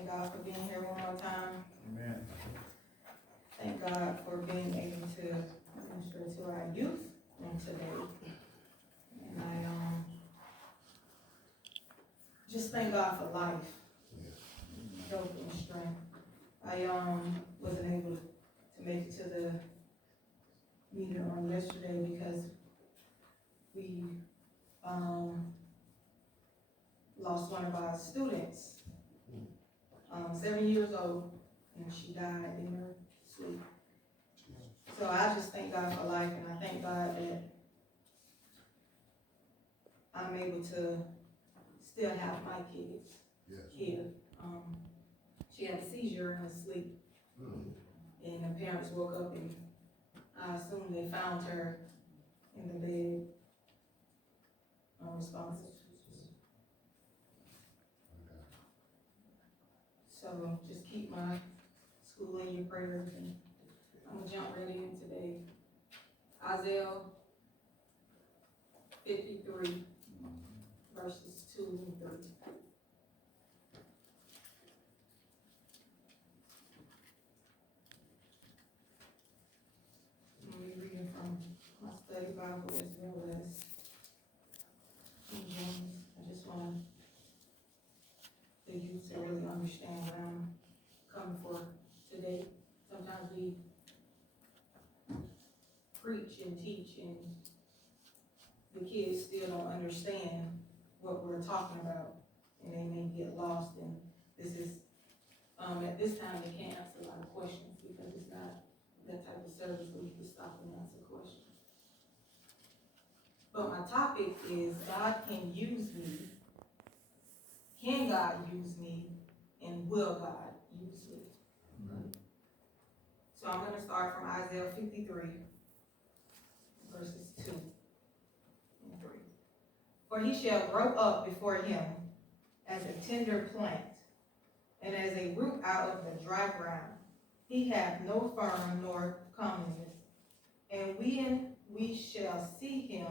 thank God for being here one more time. Amen. Thank God for being able to minister to our youth on today. And I just thank God for life, health, and strength. I wasn't able to make it to the meeting on yesterday because we lost one of our students, 7 years old, and she died in her sleep. So I just thank God for life, and I thank God that I'm able to still have my kids here. She had a seizure in her sleep, and her parents woke up, and I assume they found her in the bed, unresponsive. So just keep my school in your prayers, and I'm gonna jump right in today. Isaiah 53, verses 2 and 3. I'm gonna be reading from my study Bible as well as King James. I just want the youth to really understand where I'm coming for today. Sometimes we preach and teach and the kids still don't understand what we're talking about, and they may get lost, and this is, at this time, they can't answer a lot of questions because it's not that type of service where you can stop and answer questions. But my topic is, God can use me. Can God use me, and will God use me? So I'm going to start from Isaiah 53, verses 2 and 3. For he shall grow up before him as a tender plant, and as a root out of the dry ground. He hath no firm nor comeliness, and we shall see him.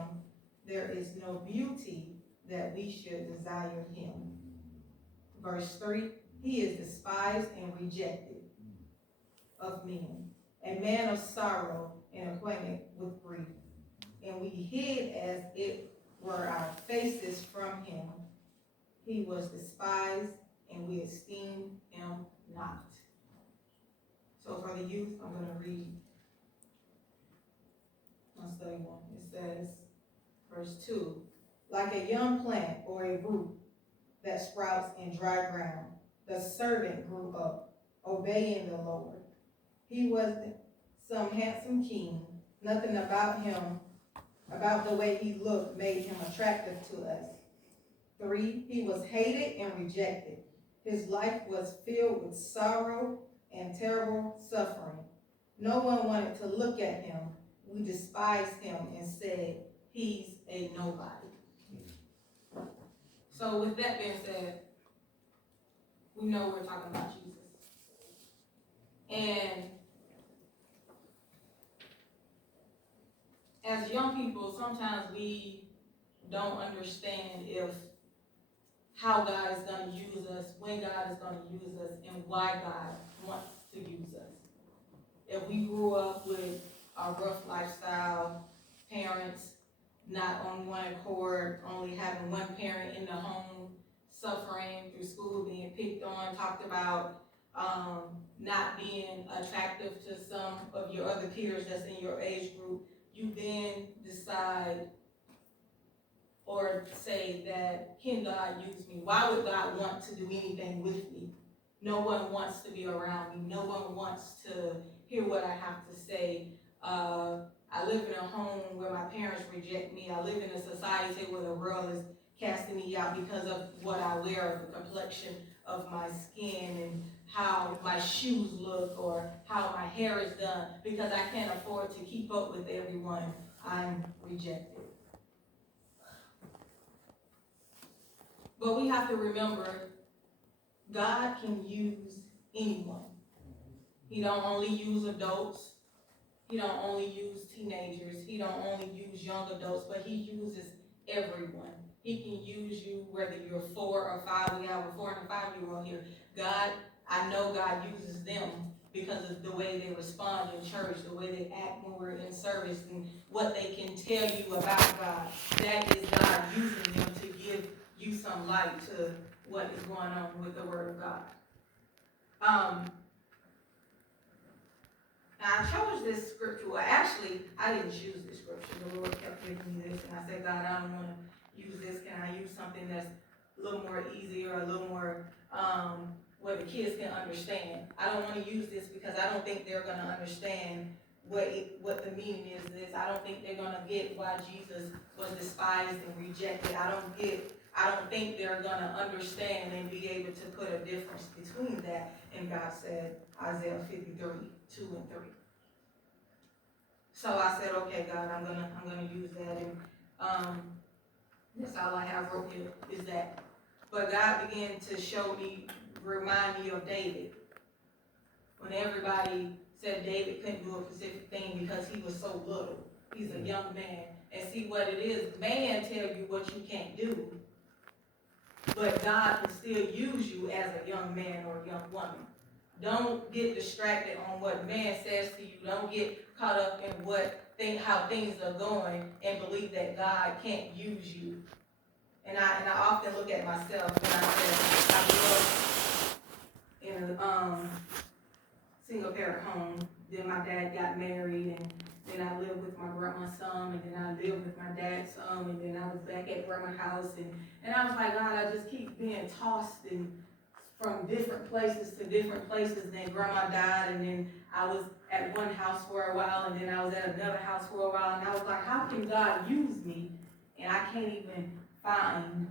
There is no beauty that we should desire him. Verse 3, he is despised and rejected of men, a man of sorrow and acquainted with grief. And we hid as it were our faces from him. He was despised, and we esteemed him not. So for the youth, I'm going to read my study one. It says, verse 2, like a young plant or a root that sprouts in dry ground, the servant grew up, obeying the Lord. He was some handsome king. Nothing about him, about the way he looked, made him attractive to us. 3, he was hated and rejected. His life was filled with sorrow and terrible suffering. No one wanted to look at him. We despised him and said, he's a nobody. So with that being said, we know we're talking about Jesus. And as young people, sometimes we don't understand how God is going to use us, when God is going to use us, and why God wants to use us. If we grew up with a rough lifestyle, parents not on one accord, only having one parent in the home, suffering through school, being picked on, talked about, not being attractive to some of your other peers that's in your age group, you then decide or say that, can God use me? Why would God want to do anything with me? No one wants to be around me. No one wants to hear what I have to say. I live in a home where my parents reject me. I live in a society where the world is casting me out because of what I wear, or the complexion of my skin, and how my shoes look, or how my hair is done. Because I can't afford to keep up with everyone, I'm rejected. But we have to remember, God can use anyone. He don't only use adults. He don't only use teenagers. He don't only use young adults, but he uses everyone. He can use you whether you're 4 or 5. We have a 4 and a 5 5-year-old here. I know God uses them because of the way they respond in church, the way they act when we're in service, and what they can tell you about God. That is God using them to give you some light to what is going on with the Word of God. Now I chose this scripture. Well, actually, I didn't choose this scripture. The Lord kept giving me this, and I said, God, I don't want to use this. Can I use something that's a little more easier, a little more where the kids can understand? I don't want to use this because I don't think they're going to understand what the meaning is. I don't think they're going to get why Jesus was despised and rejected. I don't think they're going to understand and be able to put a difference between that. And God said, Isaiah 53, 2 and 3. So I said, okay, God, I'm gonna use that, and that's all I have wrote here is that. But God began to remind me of David. When everybody said David couldn't do a specific thing because he was so little. He's a young man. And see what it is, man tell you what you can't do, but God can still use you as a young man or a young woman. Don't get distracted on what man says to you. Don't get caught up in how things are going and believe that God can't use you. And I often look at myself when I said I grew up in a single parent home. Then my dad got married, and then I lived with my grandma's son, and then I lived with my dad's son, and then I was back at grandma's house, and I was like, God, I just keep being tossed from different places to different places. And then grandma died, and then I was at one house for a while, and then I was at another house for a while, and I was like, how can God use me? And I can't even find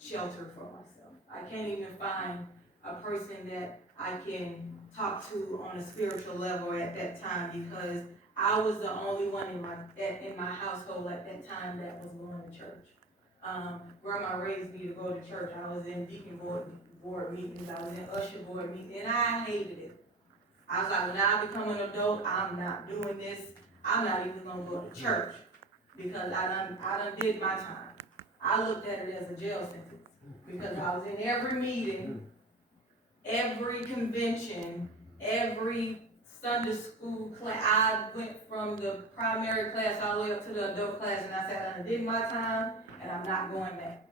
shelter for myself. I can't even find a person that I can talk to on a spiritual level at that time, because I was the only one in my household at that time that was going to church. Grandma raised me to go to church. I was in deacon board meetings, I was in usher board meetings, and I hated it. I was like, when I become an adult, I'm not doing this. I'm not even gonna go to church because I done did my time. I looked at it as a jail sentence because I was in every meeting, every convention, every Sunday school class. I went from the primary class all the way up to the adult class, and I said, I did my time, and I'm not going back.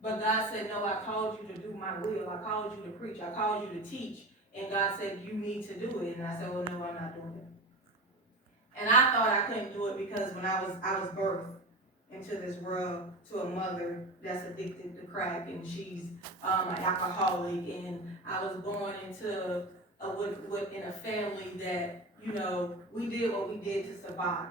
But God said, no, I called you to do my will. I called you to preach. I called you to teach. And God said, you need to do it. And I said, well, no, I'm not doing it. And I thought I couldn't do it because when I was birthed into this world to a mother that's addicted to crack, and she's an alcoholic, and I was born into in a family that, we did what we did to survive.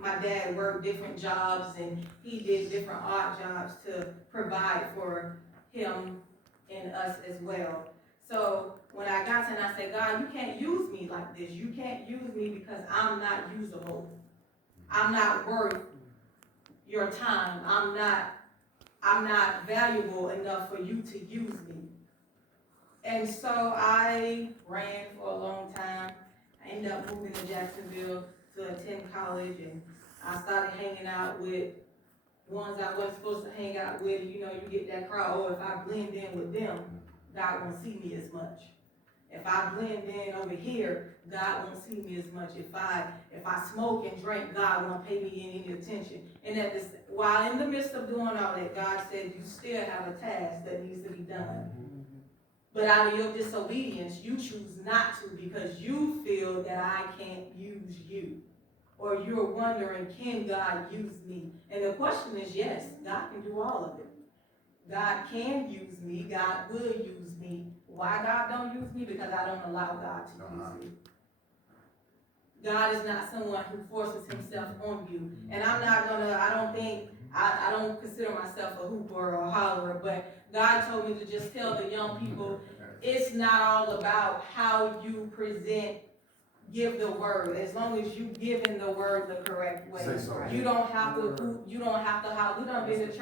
My dad worked different jobs, and he did different odd jobs to provide for him and us as well. So when I got to, and I said, God, you can't use me like this. You can't use me because I'm not usable. I'm not worth your time. I'm not valuable enough for you to use me. And so I ran for a long time. I ended up moving to Jacksonville to attend college, and I started hanging out with ones I wasn't supposed to hang out with. You get that crowd, if I blend in with them, God won't see me as much. If I blend in over here, God won't see me as much. If I smoke and drink, God won't pay me any attention. And while in the midst of doing all that, God said, you still have a task that needs to be done. But out of your disobedience, you choose not to because you feel that I can't use you. Or you're wondering, can God use me? And the question is, yes, God can do all of it. God can use me. God will use me. Why God don't use me? Because I don't allow God to use me. God is not someone who forces himself on you. And I don't consider myself a hooper or a hollerer, but God told me to just tell the young people, it's not all about how you give the word, as long as you giving the word the correct way. You don't have to holler. We done been to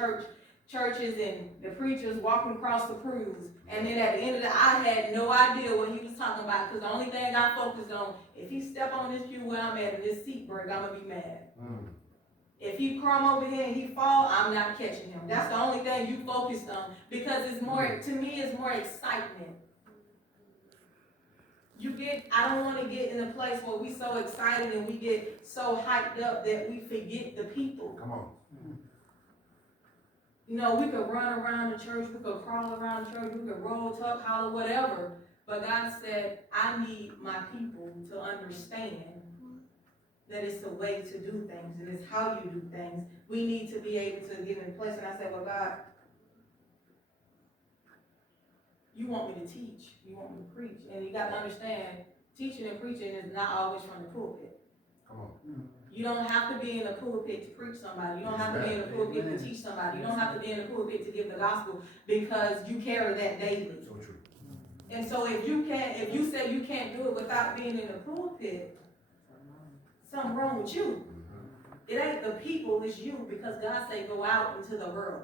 churches and the preachers walking across the pews, and then at the end of I had no idea what he was talking about, because the only thing I focused on, if he step on this pew where I'm at and this seat break, I'm gonna be mad. If he crumb over here and he fall, I'm not catching him. That's the only thing thing you focused on, because it's more, to me, it's more excitement. I don't want to get in a place where we so excited and we get so hyped up that we forget the people. Come on. You know, we could run around the church, we could crawl around the church, we could roll, tuck, holler, whatever. But God said, I need my people to understand that it's a way to do things, and it's how you do things. We need to be able to get in place. And I said, well, God, you want me to teach, you want me to preach. And you got to understand, teaching and preaching is not always from the pulpit. Come on. You don't have to be in the pulpit to preach somebody. You don't have to be in the pulpit to teach somebody. You don't have to be in the pulpit to give the gospel, because you carry that daily. So true. And so if you say you can't do it without being in the pulpit, something wrong with you. It ain't the people, it's you, because God said go out into the world.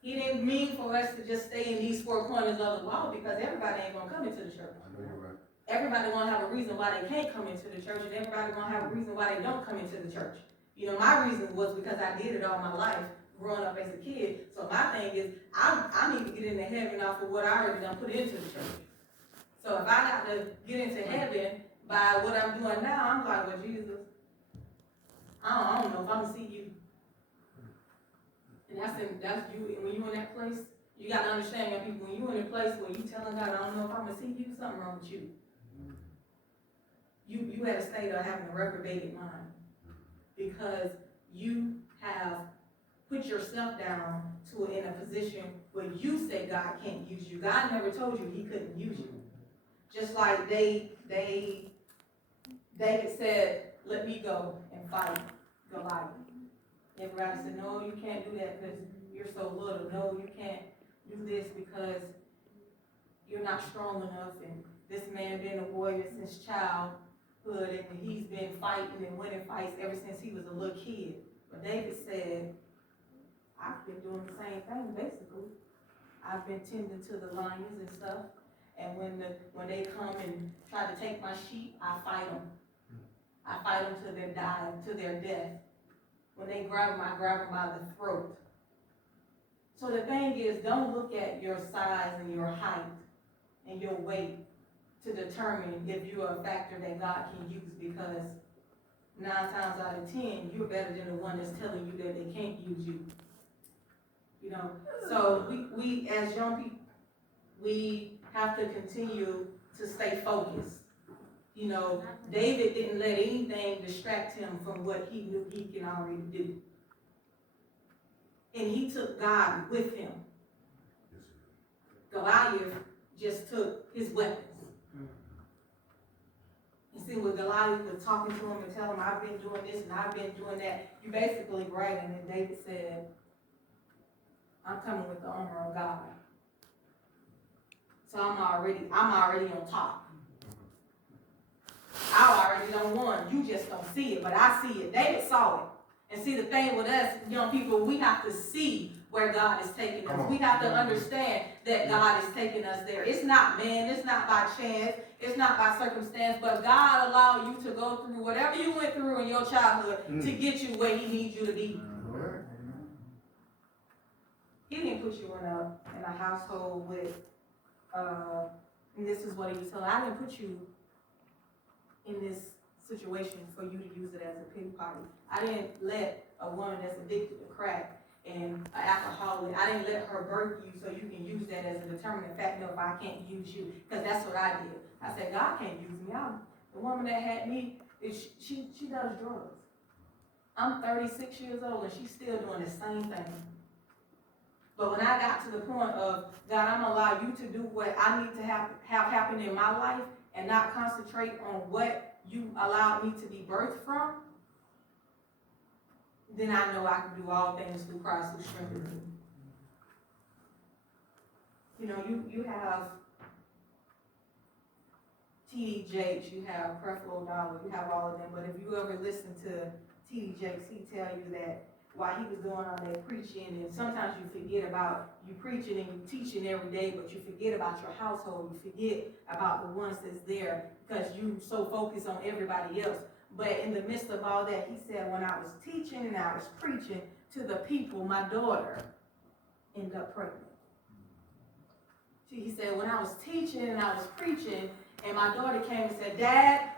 He didn't mean for us to just stay in these four corners of the wall, because everybody ain't gonna come into the church. I know you're right. Everybody gonna have a reason why they can't come into the church, and everybody gonna have a reason why they don't come into the church. You know, my reason was because I did it all my life, growing up as a kid. So my thing is, I need to get into heaven off of what I already done put into the church. So if I got to get into heaven by what I'm doing now, I'm like, well, Jesus, I don't know if I'm gonna see you. And that's you, when you in that place, you gotta understand, young people, when you in a place where you telling God, I don't know if I'm gonna see you, something wrong with you. You had a state of having a reprobated mind, because you have put yourself down in a position where you say God can't use you. God never told you he couldn't use you. Just like David said, let me go and fight Goliath. Everybody said, no, you can't do that because you're so little. No, you can't do this because you're not strong enough. And this man been a warrior since childhood, and he's been fighting and winning fights ever since he was a little kid. But David said, I've been doing the same thing, basically. I've been tending to the lions and stuff. And when they come and try to take my sheep, I fight them. I fight them till they die, to their death. When they grab them, I grab them by the throat. So the thing is, don't look at your size and your height and your weight to determine if you are a factor that God can use, because 9 times out of 10, you're better than the one that's telling you that they can't use you. You know, so we as young people, we have to continue to stay focused. You know, David didn't let anything distract him from what he knew he can already do. And he took God with him. Goliath just took his weapons. You see, when Goliath was talking to him and telling him, I've been doing this and I've been doing that, you basically bragging, and David said, I'm coming with the armor of God. So I'm already on top. I already done won. You just don't see it, but I see it. David saw it. And see, the thing with us young people, we have to see where God is taking us. We have to understand that God is taking us there. It's not man, it's not by chance, it's not by circumstance, but God allowed you to go through whatever you went through in your childhood to get you where he needs you to be. He didn't put you in a household with, and this is what he was telling, I didn't put you in this situation for you to use it as a pity party. I didn't let a woman that's addicted to crack and an alcoholic, I didn't let her birth you so you can use that as a determining factor if I can't use you, because that's what I did. I said, God can't use me. The woman that had me, she does drugs. I'm 36 years old and she's still doing the same thing. But when I got to the point of, God, I'm going to allow you to do what I need to have happen in my life and not concentrate on what you allowed me to be birthed from, then I know I can do all things through Christ who strengthens me. You know, you have T.D. Jakes, you have Creflo Dollar, you have all of them, but if you ever listen to T.D. Jakes, he tell you that while he was doing all that preaching, and sometimes you forget about you preaching and you teaching every day, but you forget about your household, you forget about the ones that's there because you so focused on everybody else. But in the midst of all that, he said, when I was teaching and I was preaching to the people, my daughter end up pregnant. He said, when I was teaching and I was preaching, and my daughter came and said, Dad,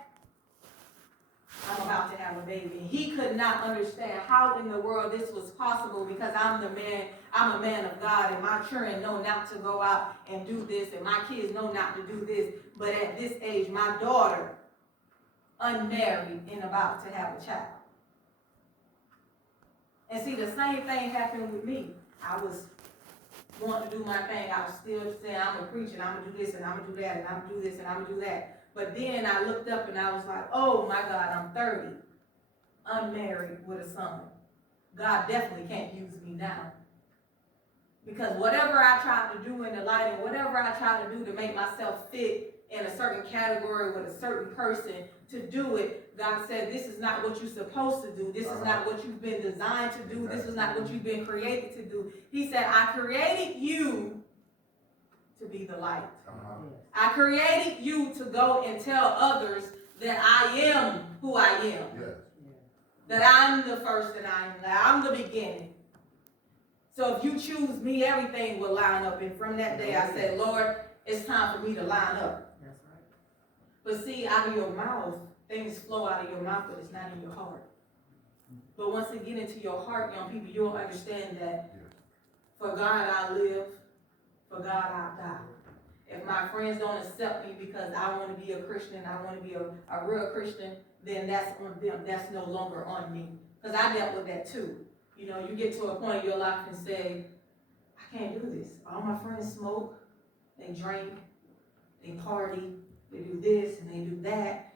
I'm about to have a baby. And he could not understand how in the world this was possible, because I'm a man of God, and my children know not to go out and do this, and my kids know not to do this. But at this age, my daughter, unmarried and about to have a child. And see, the same thing happened with me. I was wanting to do my thing. I was still saying, I'm going to preach, and I'm going to do this, and I'm going to do that, and I'm going to do this, and I'm going to do that. But then I looked up and I was like, oh my God, I'm 30, unmarried with a son. God definitely can't use me now. Because whatever I tried to do in the light, and whatever I tried to do to make myself fit in a certain category with a certain person to do it, God said, this is not what you're supposed to do. This is not what you've been designed to do. This is not what you've been created to do. He said, I created you to be the light. I created you to go and tell others that I am who I am. Yes. That I'm the first and I'm the beginning. So if you choose me, everything will line up. And from that day, I said, Lord, it's time for me to line up. That's right. But see, out of your mouth, things flow out of your mouth, but it's not in your heart. But once it get into your heart, young people, you'll understand that for God I live, for God I die. If my friends don't accept me because I want to be a Christian, I want to be a real Christian, then that's on them. That's no longer on me. Because I dealt with that too. You know, you get to a point in your life and say, I can't do this. All my friends smoke, they drink, they party, they do this and they do that.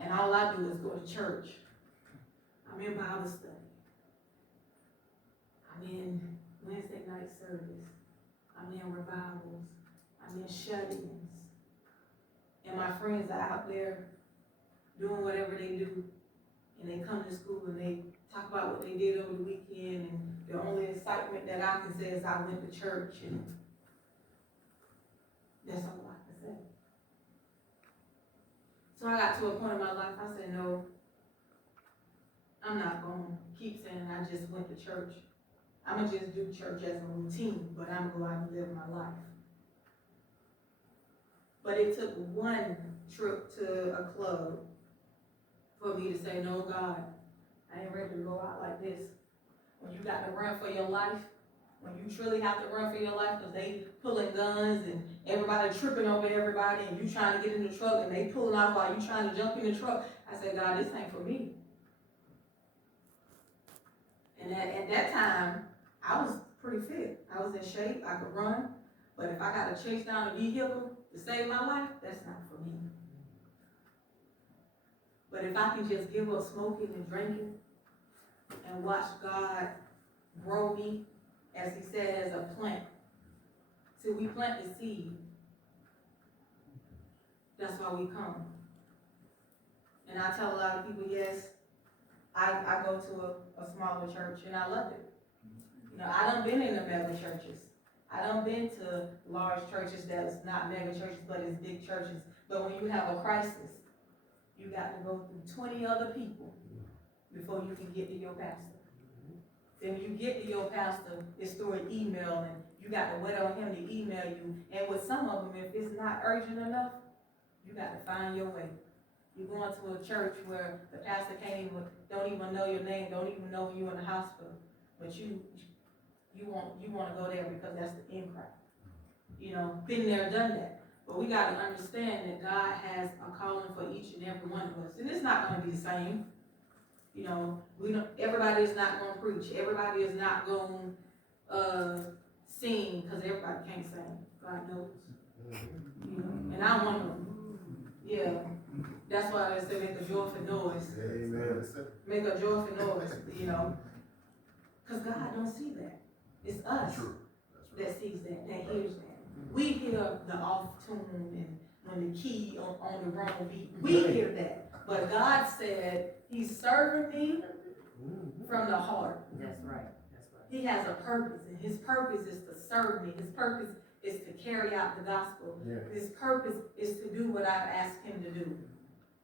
And all I do is go to church. I'm in Bible study. I'm in Wednesday night service. I'm in revivals. I'm in shut-ins. And my friends are out there doing whatever they do. And they come to school and they talk about what they did over the weekend. And the only excitement that I can say is I went to church. And that's all I can say. So I got to a point in my life, I said, no, I'm not going to keep saying I just went to church. I'm going to just do church as a routine, but I'm going to go out and live my life. But it took one trip to a club for me to say, no, God, I ain't ready to go out like this. When you got to run for your life, when you truly have to run for your life because they pulling guns and everybody tripping over everybody and you trying to get in the truck and they pulling off while you trying to jump in the truck, I said, God, this ain't for me. And at that time, I was pretty fit. I was in shape. I could run. But if I got to chase down a vehicle to save my life, that's not for me. But if I can just give up smoking and drinking and watch God grow me, as he said, as a plant. Till we plant the seed, that's why we come. And I tell a lot of people, yes, I go to a smaller church and I love it. You know, I done been in the mega churches. I done been to large churches that's not mega churches, but it's big churches. But when you have a crisis, you got to go through 20 other people before you can get to your pastor. Then when you get to your pastor, it's through an email, and you got to wait on him to email you. And with some of them, if it's not urgent enough, you got to find your way. You're going to a church where the pastor don't even know your name, don't even know you in the hospital, but you want to go there because that's the in crowd. You know, been there, done that. But we got to understand that God has a calling for each and every one of us, and it's not going to be the same. You know, everybody is not going to preach. Everybody is not going to sing, because everybody can't sing. God knows. You know, and I'm one of them. Yeah. That's why they say make a joyful noise. Amen. Make a joyful noise, you know. Because God don't see that. It's us that sees that hears that. We hear the off tune and when the key on the wrong beat. We hear that. But God said he's serving me from the heart. That's right. That's right. He has a purpose, and his purpose is to serve me. His purpose is to carry out the gospel. Yeah. His purpose is to do what I've asked him to do.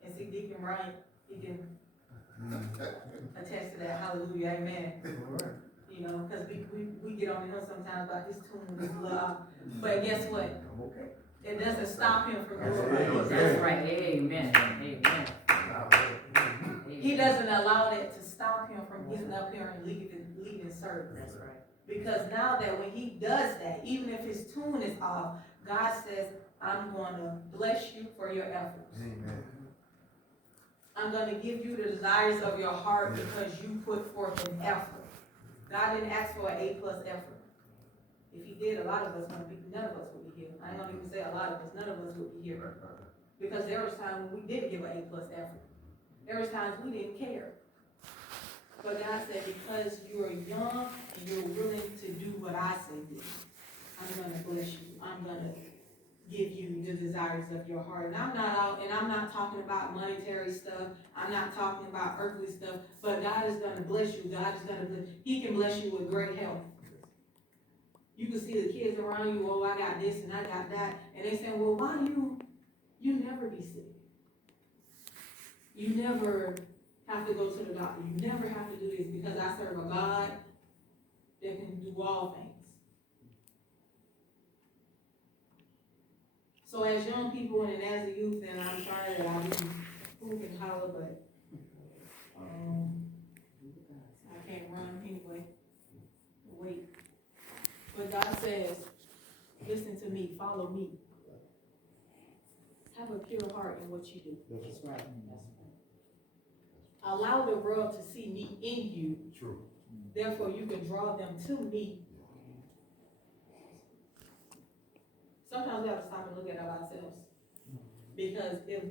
And see, Deacon Brian, he can attest to that. Hallelujah, amen. you know, because we get on the hill sometimes about his tune, his love. But guess what? It doesn't stop him from doing what he That's does. right. Amen. Amen. He doesn't allow that to stop him from getting up here and leading service. That's right. Because now that when he does that, even if his tune is off, God says, I'm going to bless you for your efforts. Amen. I'm going to give you the desires of your heart because you put forth an effort. God didn't ask for an A+ effort. If he did, a lot of us wouldn't be, none of us would be here. I ain't gonna even say a lot of us, none of us would be here. Because there was times when we did give an A+ effort. There was times we didn't care. But God said, because you are young and you're willing to do what I say do, I'm gonna bless you. I'm gonna give you the desires of your heart. And I'm not talking about monetary stuff. I'm not talking about earthly stuff, but God is gonna bless you. God is gonna bless, he can bless you with great health. You can see the kids around you, oh, I got this and I got that. And they say, well, why do you never be sick? You never have to go to the doctor. You never have to do this, because I serve a God that can do all things. So as young people and as a youth, and I'm sorry that I didn't hoop and holler, but I can't run anyway. Wait. But God says, listen to me, follow me. Have a pure heart in what you do. That's right. That's right. Allow the world to see me in you. True. Therefore, you can draw them to me. Sometimes we have to stop and look at ourselves. Because if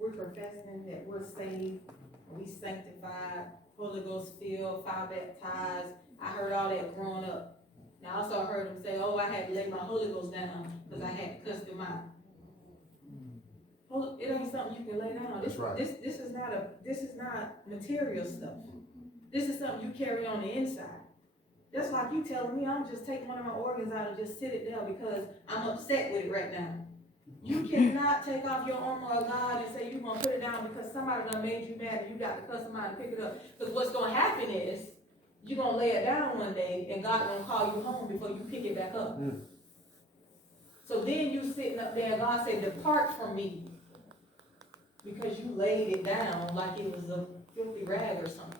we're professing that we're saved, we sanctified, Holy Ghost filled, fire baptized, I heard all that growing up. And I also heard him say, oh, I had to lay my Holy Ghost down because I had to cuss them out. It ain't something you can lay down. That's right. This is not material stuff. This is something you carry on the inside. That's like you telling me I'm just taking one of my organs out and just sit it down because I'm upset with it right now. You cannot take off your armor of God and say you're gonna put it down because somebody done made you mad and you got to cuss them out and pick it up. Because what's gonna happen is you're gonna lay it down one day and God gonna call you home before you pick it back up. So then you sitting up there and God say, depart from me. Because you laid it down like it was a filthy rag or something.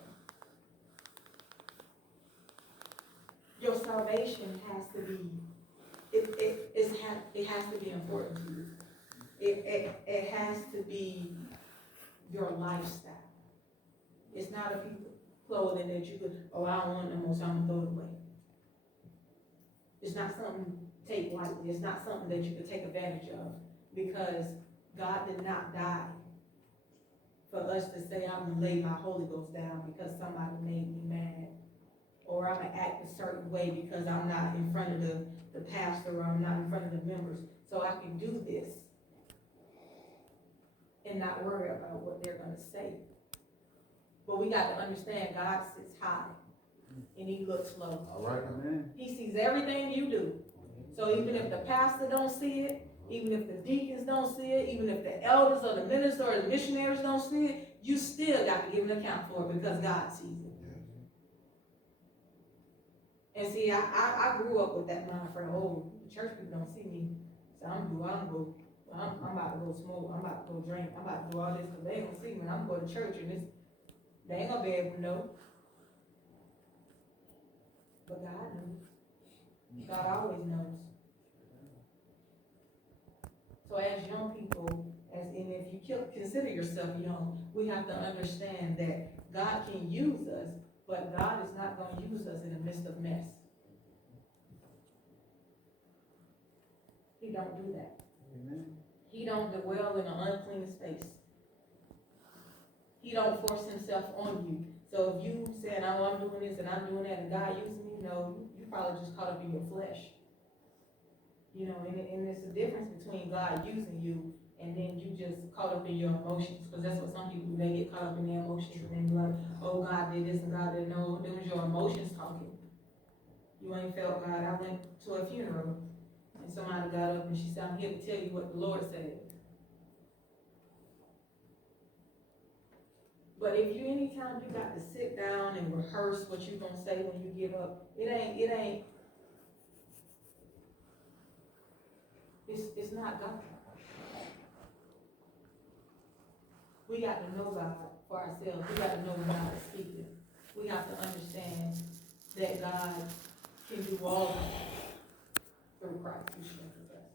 Your salvation has to be, it has to be important to you. It has to be your lifestyle. It's not a piece of clothing that you could, oh, I don't want no more, so I'm gonna throw it away. It's not something to take lightly. It's not something that you could take advantage of, because God did not die for us to say, I'm gonna lay my Holy Ghost down because somebody made me mad, or I'm gonna act a certain way because I'm not in front of the pastor, or I'm not in front of the members, so I can do this and not worry about what they're gonna say. But we got to understand, God sits high and he looks low. All right, man. He sees everything you do. So even if the pastor don't see it, even if the deacons don't see it, even if the elders or the ministers or the missionaries don't see it, you still got to give an account for it because God sees it. And see, I grew up with that mind frame. Oh, the church people don't see me, so I'm about to go smoke, I'm about to go drink, I'm about to do all this because they ain't gonna see me. I'm going to church and they ain't gonna be able to know. But God knows. God always knows. So as young people, and if you consider yourself young, we have to understand that God can use us, but God is not going to use us in the midst of mess. He don't do that. Amen. He don't dwell in an unclean space. He don't force himself on you. So if you saying, oh, I'm doing this and I'm doing that and God using me, no, you probably just caught up in your flesh. You know, and it's a difference between God using you and then you just caught up in your emotions. Because that's what some people do. They get caught up in their emotions and then be like, oh, God did this and God didn't know. It was your emotions talking. You ain't felt God. I went to a funeral and somebody got up and she said, I'm here to tell you what the Lord said. But if you, anytime you got to sit down and rehearse what you gonna say when you give up, it's not God. We got to know God for ourselves. We got to know when God is speaking. We have to understand that God can do all things through Christ who strengthens us.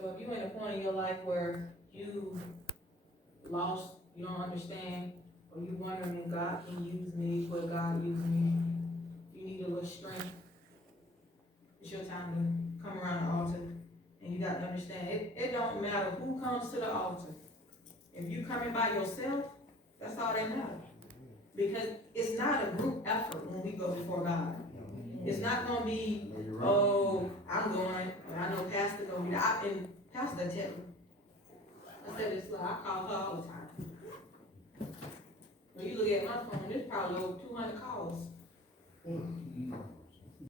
So if you're in a point in your life where you lost, you don't understand, or you wondering if God can use me, will God use me, you need a little strength, it's your time to come around the altar. And you got to understand, it don't matter who comes to the altar. If you coming by yourself, that's all that matters. Because it's not a group effort when we go before God. It's not gonna be, oh, I'm going, and I know Pastor gonna be, and Pastor tell me. I said this, I call her all the time. When you look at my phone, there's probably over 200 calls.